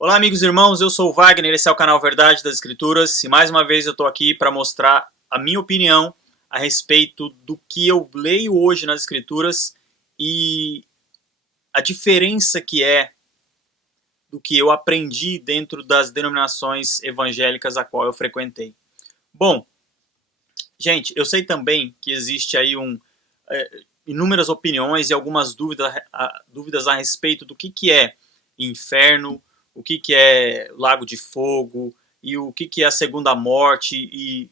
Olá, amigos e irmãos, eu sou o Wagner, esse é o canal Verdade das Escrituras e mais uma vez eu estou aqui para mostrar a minha opinião a respeito do que eu leio hoje nas Escrituras e a diferença que é do que eu aprendi dentro das denominações evangélicas a qual eu frequentei. Bom, gente, eu sei também que existe aí inúmeras opiniões e algumas dúvidas a respeito do que é inferno, o que é lago de fogo e o que é a segunda morte. E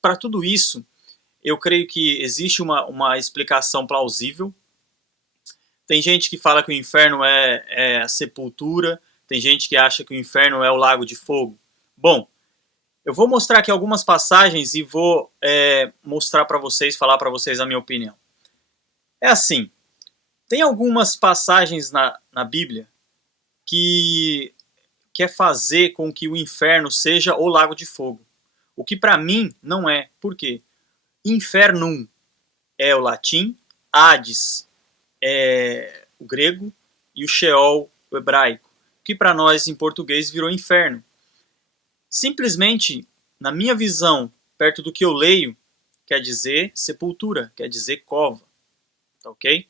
para tudo isso, eu creio que existe uma explicação plausível. Tem gente que fala que o inferno é a sepultura, tem gente que acha que o inferno é o lago de fogo. Bom, eu vou mostrar aqui algumas passagens e vou mostrar para vocês, falar para vocês a minha opinião. É assim, tem algumas passagens na Bíblia que quer fazer com que o inferno seja o lago de fogo. O que para mim não é. Por quê? Infernum é o latim, Hades é o grego e o Sheol o hebraico, que para nós em português virou inferno. Simplesmente, na minha visão, perto do que eu leio, quer dizer sepultura, quer dizer cova. Tá ok?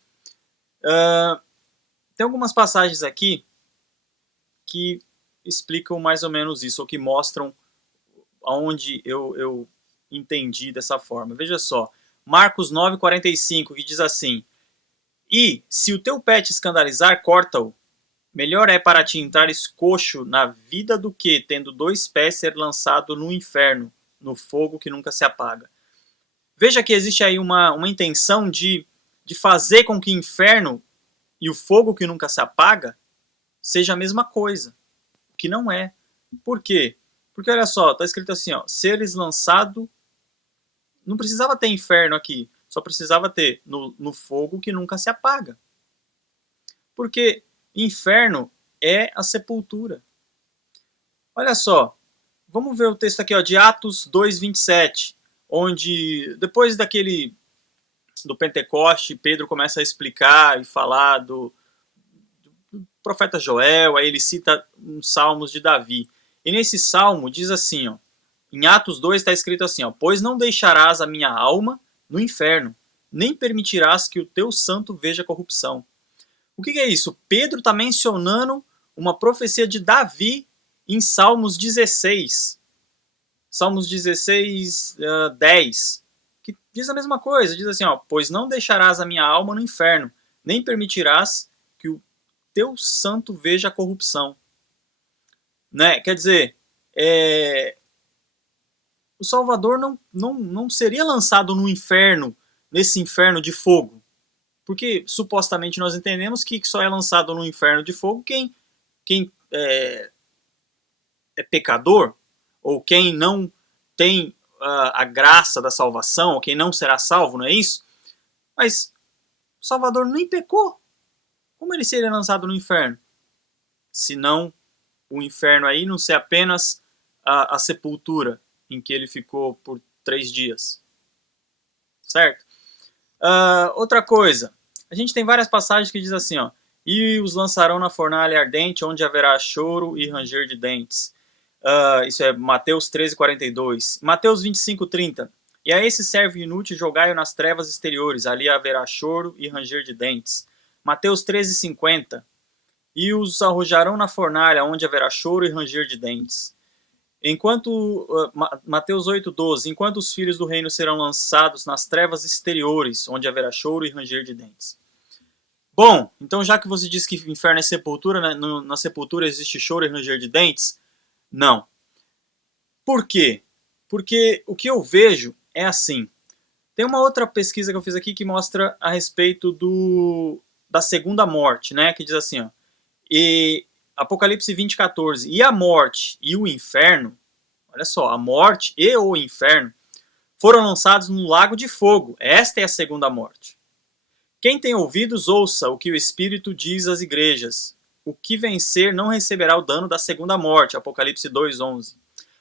Tem algumas passagens aqui que explicam mais ou menos isso, ou que mostram aonde eu entendi dessa forma. Veja só, Marcos 9,45, que diz assim: E, se o teu pé te escandalizar, corta-o. Melhor é para ti entrares coxo na vida do que, tendo 2 pés, ser lançado no inferno, no fogo que nunca se apaga. Veja que existe aí uma intenção de fazer com que o inferno e o fogo que nunca se apaga seja a mesma coisa, o que não é. Por quê? Porque olha só, está escrito assim, ó, seres lançado, não precisava ter inferno aqui, só precisava ter no fogo que nunca se apaga. Porque inferno é a sepultura. Olha só, vamos ver o texto aqui ó, de Atos 2:27, onde depois do Pentecoste, Pedro começa a explicar e falar do profeta Joel, aí ele cita uns salmos de Davi. E nesse salmo diz assim, ó, em Atos 2 está escrito assim, ó, pois não deixarás a minha alma no inferno, nem permitirás que o teu santo veja corrupção. O que é isso? Pedro está mencionando uma profecia de Davi em Salmos 16. Salmos 16, 10, que diz a mesma coisa, diz assim, ó, pois não deixarás a minha alma no inferno, nem permitirás que o teu santo veja a corrupção. Né? Quer dizer, o Salvador não seria lançado no inferno, nesse inferno de fogo. Porque supostamente nós entendemos que só é lançado no inferno de fogo quem é pecador, ou quem não tem a graça da salvação, ou quem não será salvo, não é isso? Mas o Salvador nem pecou. Como ele seria lançado no inferno? Senão o inferno aí não ser apenas a sepultura em que ele ficou por 3 dias. Certo? Outra coisa, a gente tem várias passagens que diz assim, ó, e os lançarão na fornalha ardente, onde haverá choro e ranger de dentes. Isso é Mateus 13:42. Mateus 25:30. E a esse servo inútil jogai-o nas trevas exteriores, ali haverá choro e ranger de dentes. Mateus 13:50. E os arrojarão na fornalha, onde haverá choro e ranger de dentes. Mateus 8:12, enquanto os filhos do reino serão lançados nas trevas exteriores, onde haverá choro e ranger de dentes. Bom, então já que você diz que o inferno é sepultura, né, na sepultura existe choro e ranger de dentes? Não. Por quê? Porque o que eu vejo é assim. Tem uma outra pesquisa que eu fiz aqui que mostra a respeito da segunda morte, né, que diz assim, ó, e Apocalipse 20:14, e a morte e o inferno, olha só, a morte e o inferno foram lançados no lago de fogo. Esta é a segunda morte. Quem tem ouvidos, ouça o que o Espírito diz às igrejas. O que vencer não receberá o dano da segunda morte. Apocalipse 2:11.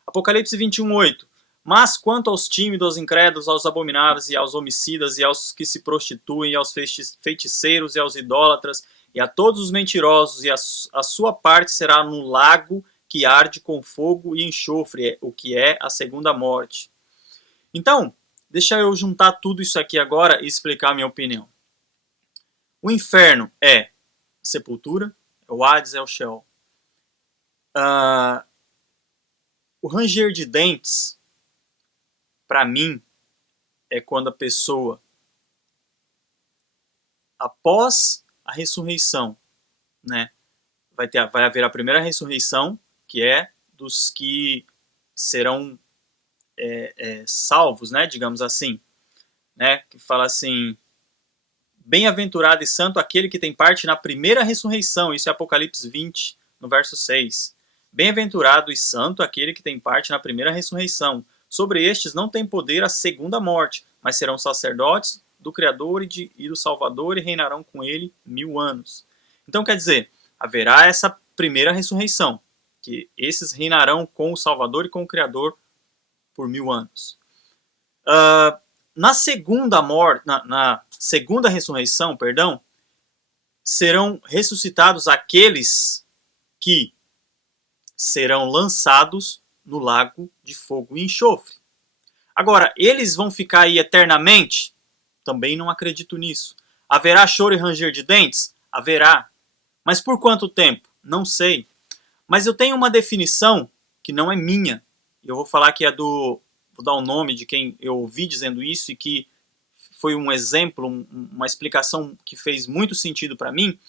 Apocalipse 21:8. Mas quanto aos tímidos, aos incrédulos, aos abomináveis e aos homicidas e aos que se prostituem, e aos feiticeiros e aos idólatras e a todos os mentirosos, e a sua parte será no lago que arde com fogo e enxofre, o que é a segunda morte. Então, deixa eu juntar tudo isso aqui agora e explicar a minha opinião. O inferno é sepultura, o Hades é o Sheol. O ranger de dentes, para mim, é quando a pessoa, após a ressurreição, né, vai haver a primeira ressurreição, que é dos que serão salvos, né, digamos assim, né, que fala assim: bem-aventurado e santo aquele que tem parte na primeira ressurreição. Isso é Apocalipse 20, no verso 6. Bem-aventurado e santo aquele que tem parte na primeira ressurreição. Sobre estes não tem poder a segunda morte, mas serão sacerdotes do Criador e do Salvador e reinarão com ele 1000 anos. Então quer dizer, haverá essa primeira ressurreição, que esses reinarão com o Salvador e com o Criador por 1000 anos. Na segunda morte, na segunda ressurreição, perdão, serão ressuscitados aqueles que serão lançados no lago de fogo e enxofre. Agora, eles vão ficar aí eternamente? Também não acredito nisso. Haverá choro e ranger de dentes? Haverá. Mas por quanto tempo? Não sei. Mas eu tenho uma definição que não é minha. Eu vou falar que é do... Vou dar o nome de quem eu ouvi dizendo isso e que foi um exemplo, uma explicação que fez muito sentido para mim,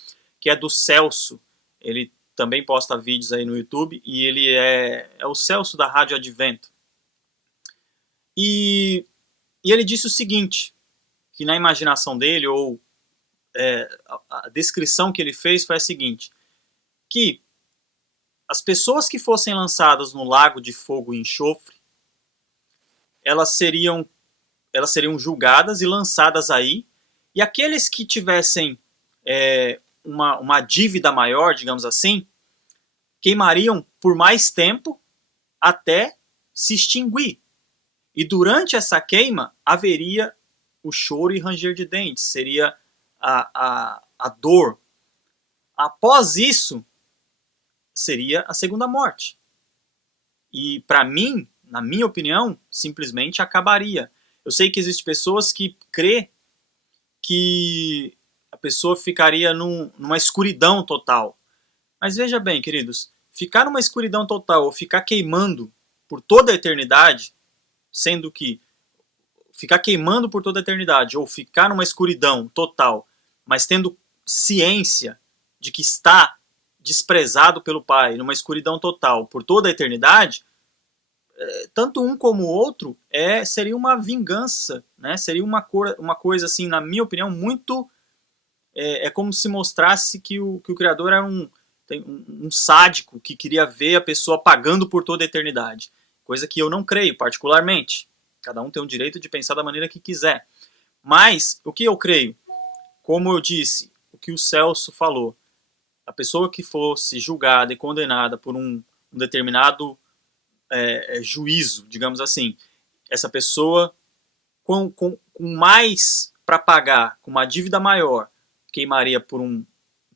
que é do Celso. Ele também posta vídeos aí no YouTube e ele é o Celso da Rádio Advento. E ele disse o seguinte, que na imaginação dele, ou a descrição que ele fez foi a seguinte, que as pessoas que fossem lançadas no lago de fogo e enxofre, elas seriam julgadas e lançadas aí, e aqueles que tivessem uma dívida maior, digamos assim, queimariam por mais tempo até se extinguir. E durante essa queima haveria o choro e ranger de dentes, seria a dor. Após isso, seria a segunda morte. E para mim, na minha opinião, simplesmente acabaria. Eu sei que existem pessoas que crê que a pessoa ficaria numa escuridão total. Mas veja bem, queridos, ficar numa escuridão total ou ficar queimando por toda a eternidade, sendo que ficar queimando por toda a eternidade ou ficar numa escuridão total, mas tendo ciência de que está desprezado pelo Pai, numa escuridão total por toda a eternidade, tanto um como o outro seria uma vingança, né? Seria uma coisa, assim, na minha opinião, muito... É como se mostrasse que o Criador era um sádico que queria ver a pessoa pagando por toda a eternidade. Coisa que eu não creio, particularmente. Cada um tem o direito de pensar da maneira que quiser. Mas, o que eu creio? Como eu disse, o que o Celso falou, a pessoa que fosse julgada e condenada por um determinado juízo, digamos assim, essa pessoa com mais para pagar, com uma dívida maior, queimaria por um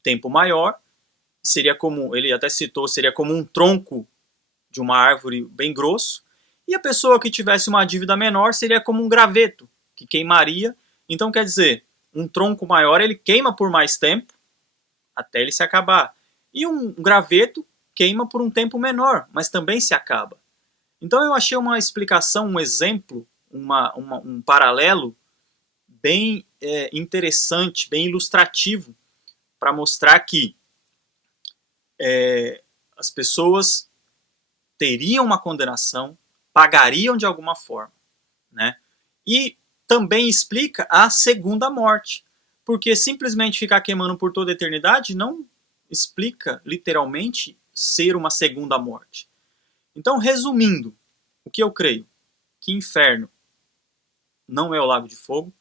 tempo maior, seria como, ele até citou, seria como um tronco de uma árvore bem grosso, e a pessoa que tivesse uma dívida menor seria como um graveto, que queimaria. Então, quer dizer, um tronco maior ele queima por mais tempo, até ele se acabar. E um graveto queima por um tempo menor, mas também se acaba. Então eu achei uma explicação, um exemplo, um paralelo bem interessante, bem ilustrativo, para mostrar que as pessoas teriam uma condenação, pagariam de alguma forma, né? E também explica a segunda morte, porque simplesmente ficar queimando por toda a eternidade não explica, literalmente, ser uma segunda morte. Então, resumindo, o que eu creio? Que inferno não é o lago de fogo,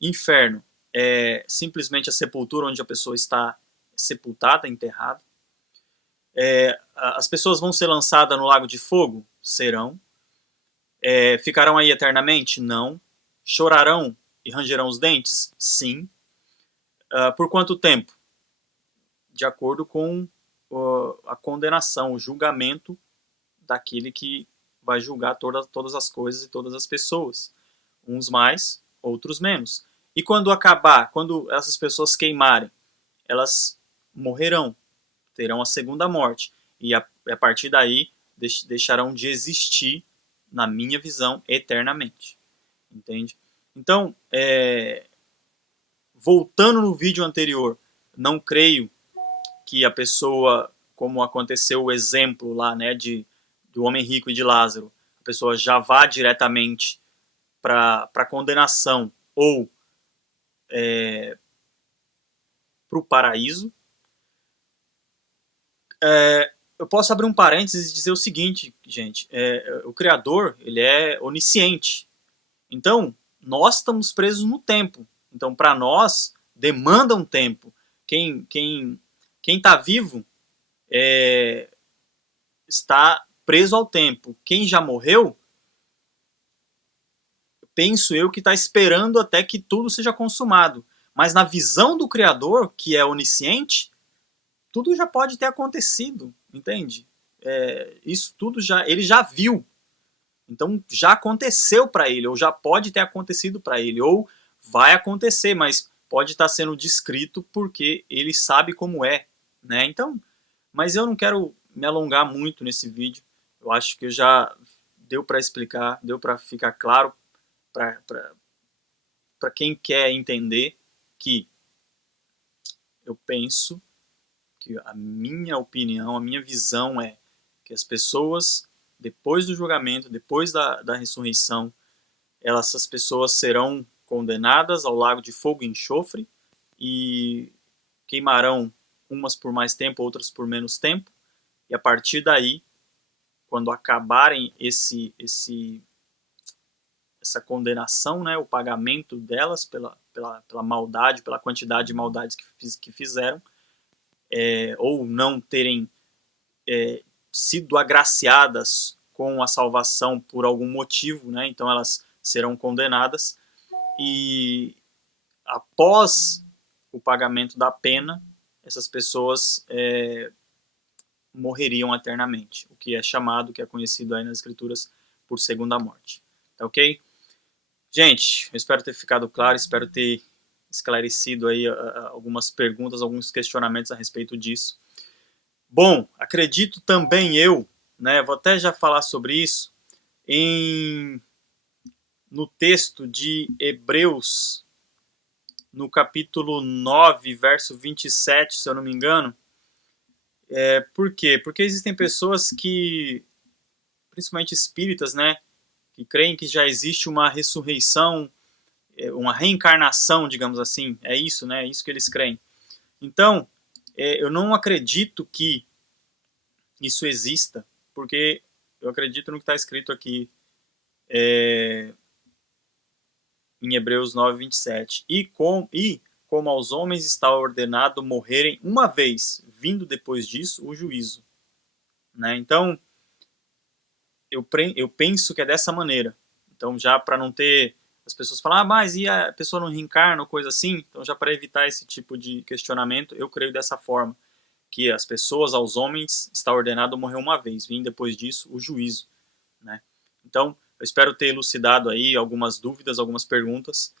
inferno é simplesmente a sepultura onde a pessoa está sepultada, enterrada. As pessoas vão ser lançadas no lago de fogo? Serão. Ficarão aí eternamente? Não. Chorarão e rangerão os dentes? Sim. Por quanto tempo? de acordo com a condenação, o julgamento daquele que vai julgar todas as coisas e todas as pessoas. Uns mais, outros menos. E quando acabar, quando essas pessoas queimarem, elas morrerão, terão a segunda morte. E a partir daí deixarão de existir, na minha visão, eternamente. Entende? Então, voltando no vídeo anterior, não creio que a pessoa, como aconteceu o exemplo lá, né, do homem rico e de Lázaro, a pessoa já vá diretamente para a condenação ou para o paraíso. Eu posso abrir um parênteses e dizer o seguinte, gente, o Criador, ele é onisciente. Então, nós estamos presos no tempo. Então, para nós, demanda um tempo. Quem está vivo está preso ao tempo. Quem já morreu, penso eu que está esperando até que tudo seja consumado. Mas na visão do Criador, que é onisciente, tudo já pode ter acontecido, entende? Isso tudo ele já viu. Então já aconteceu para ele, ou já pode ter acontecido para ele, ou vai acontecer, mas pode estar sendo descrito porque ele sabe como é, né? Então, mas eu não quero me alongar muito nesse vídeo. Eu acho que já deu para explicar, deu para ficar claro para quem quer entender que eu penso que a minha opinião, a minha visão é que as pessoas, depois do julgamento, depois da ressurreição, essas pessoas serão condenadas ao lago de fogo e enxofre e queimarão umas por mais tempo, outras por menos tempo, e a partir daí, quando acabarem essa condenação, né, o pagamento delas pela maldade, pela quantidade de maldades que fizeram, ou não terem sido agraciadas com a salvação por algum motivo, né, então elas serão condenadas, e após o pagamento da pena, essas pessoas morreriam eternamente, o que é chamado, que é conhecido aí nas escrituras por segunda morte. Tá ok? Gente, eu espero ter ficado claro, espero ter esclarecido aí algumas perguntas, alguns questionamentos a respeito disso. Bom, acredito também eu, né, vou até já falar sobre isso, no texto de Hebreus, no capítulo 9, verso 27, se eu não me engano. Por quê? Porque existem pessoas que, principalmente espíritas, né, que creem que já existe uma ressurreição, uma reencarnação, digamos assim. É isso, né? É isso que eles creem. Então, eu não acredito que isso exista, porque eu acredito no que está escrito aqui em Hebreus 9, 27. E como aos homens está ordenado morrerem uma vez, vindo depois disso o juízo. Né? Então, eu penso que é dessa maneira. Então, já para não ter as pessoas falar, mas e a pessoa não reencarna ou coisa assim? Então, já para evitar esse tipo de questionamento, eu creio dessa forma, que as pessoas, aos homens, está ordenado morrer uma vez, vindo depois disso o juízo. Né? Então, eu espero ter elucidado aí algumas dúvidas, algumas perguntas.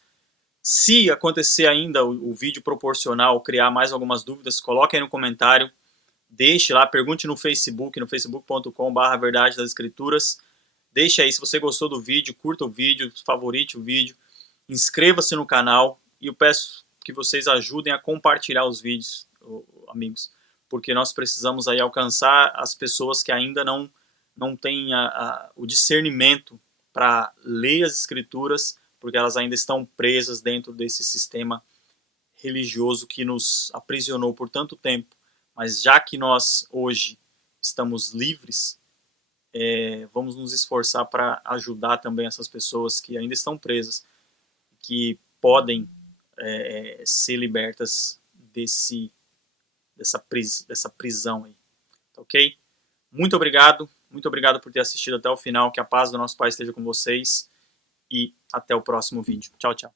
Se acontecer ainda o vídeo proporcional, criar mais algumas dúvidas, coloque aí no comentário. Deixe lá, pergunte no Facebook, no facebook.com/verdade das escrituras. Deixe aí se você gostou do vídeo, curta o vídeo, favorite o vídeo, inscreva-se no canal e eu peço que vocês ajudem a compartilhar os vídeos, amigos, porque nós precisamos aí alcançar as pessoas que ainda não têm o discernimento para ler as escrituras, porque elas ainda estão presas dentro desse sistema religioso que nos aprisionou por tanto tempo. Mas já que nós hoje estamos livres, vamos nos esforçar para ajudar também essas pessoas que ainda estão presas, que podem ser libertas dessa prisão aí. Tá ok? Muito obrigado por ter assistido até o final, que a paz do nosso Pai esteja com vocês e até o próximo vídeo. Tchau, tchau.